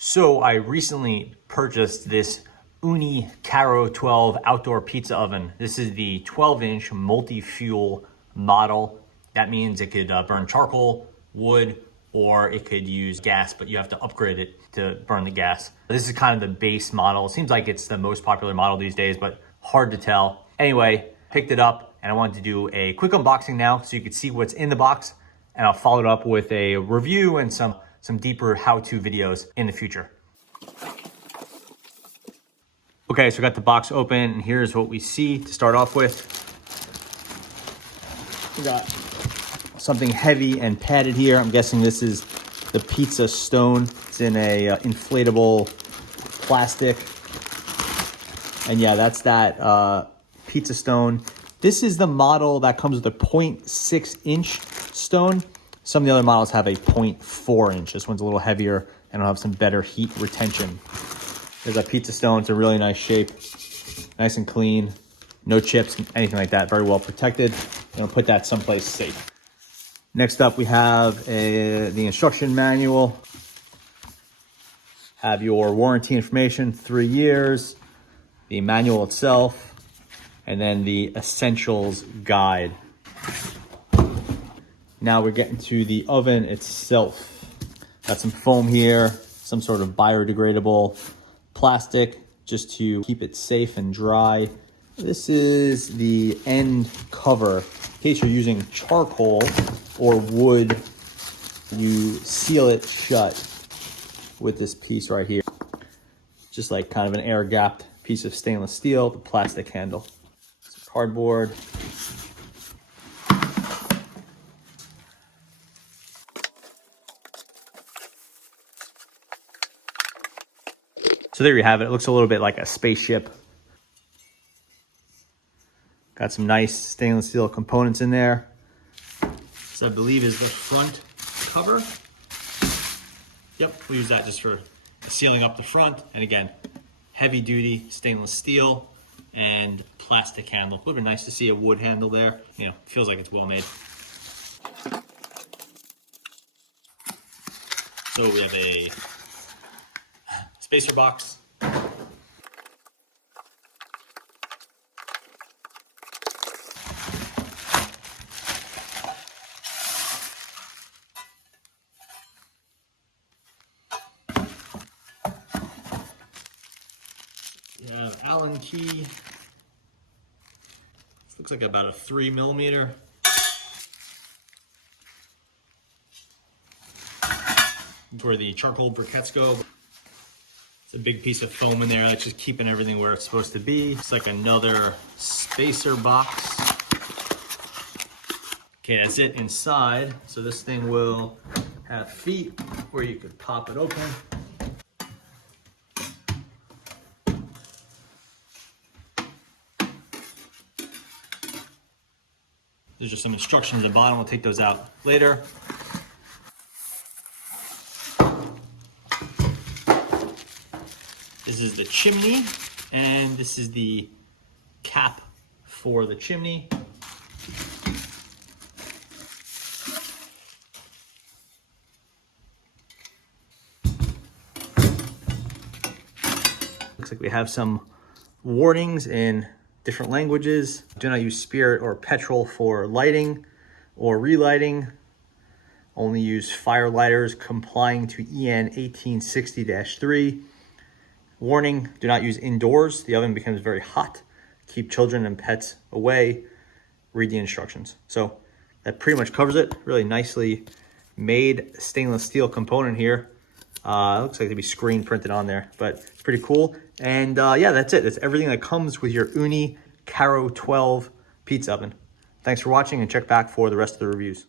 So I recently purchased this Ooni Karu 12 outdoor pizza oven. This is the 12-inch multi-fuel model. That means it could burn charcoal, wood, or it could use gas, but you have to upgrade it to burn the gas. This is kind of the base model. It seems like it's the most popular model these days, but hard to tell. Anyway, picked it up and I wanted to do a quick unboxing now so you could see what's in the box, and I'll follow it up with a review and some deeper how-to videos in the future. Okay, so I got the box open and here's what we see to start off with. We got something heavy and padded here. I'm guessing this is the pizza stone. It's in a inflatable plastic. And yeah, that's that pizza stone. This is the model that comes with a 0.6 inch stone. Some of the other models have a 0.4 inch. This one's a little heavier and will have some better heat retention. There's a pizza stone. It's a really nice shape, nice and clean, no chips, anything like that. Very well protected. And I'll put that someplace safe. Next up, we have the instruction manual. Have your warranty information, 3 years, the manual itself, and then the essentials guide. Now we're getting to the oven itself. Got some foam here, some sort of biodegradable plastic just to keep it safe and dry. This is the end cover. In case you're using charcoal or wood, you seal it shut with this piece right here. Just like kind of an air gapped piece of stainless steel, the plastic handle. Some cardboard. So there you have it. It looks a little bit like a spaceship. Got some nice stainless steel components in there. This, I believe, is the front cover. Yep, we use that just for sealing up the front. And again, heavy duty stainless steel and plastic handle. Would have been nice to see a wood handle there. You know, feels like it's well made. So we have a spacer box. We have Allen key. This looks like about a 3mm. Where the charcoal briquettes go. It's a big piece of foam in there that's just keeping everything where it's supposed to be. It's like another spacer box. Okay, that's it inside. So this thing will have feet where you could pop it open. There's just some instructions at the bottom. We'll take those out later. This is the chimney, and this is the cap for the chimney. Looks like we have some warnings in different languages. Do not use spirit or petrol for lighting or relighting. Only use fire lighters complying to EN 1860-3. Warning, do not use indoors. The oven becomes very hot. Keep children and pets away. Read the instructions. So that pretty much covers it. Really nicely made stainless steel component here. Looks like to be screen printed on there, but it's pretty cool. And yeah, that's it. That's everything that comes with your Ooni Karu 12 pizza oven. Thanks for watching, and check back for the rest of the reviews.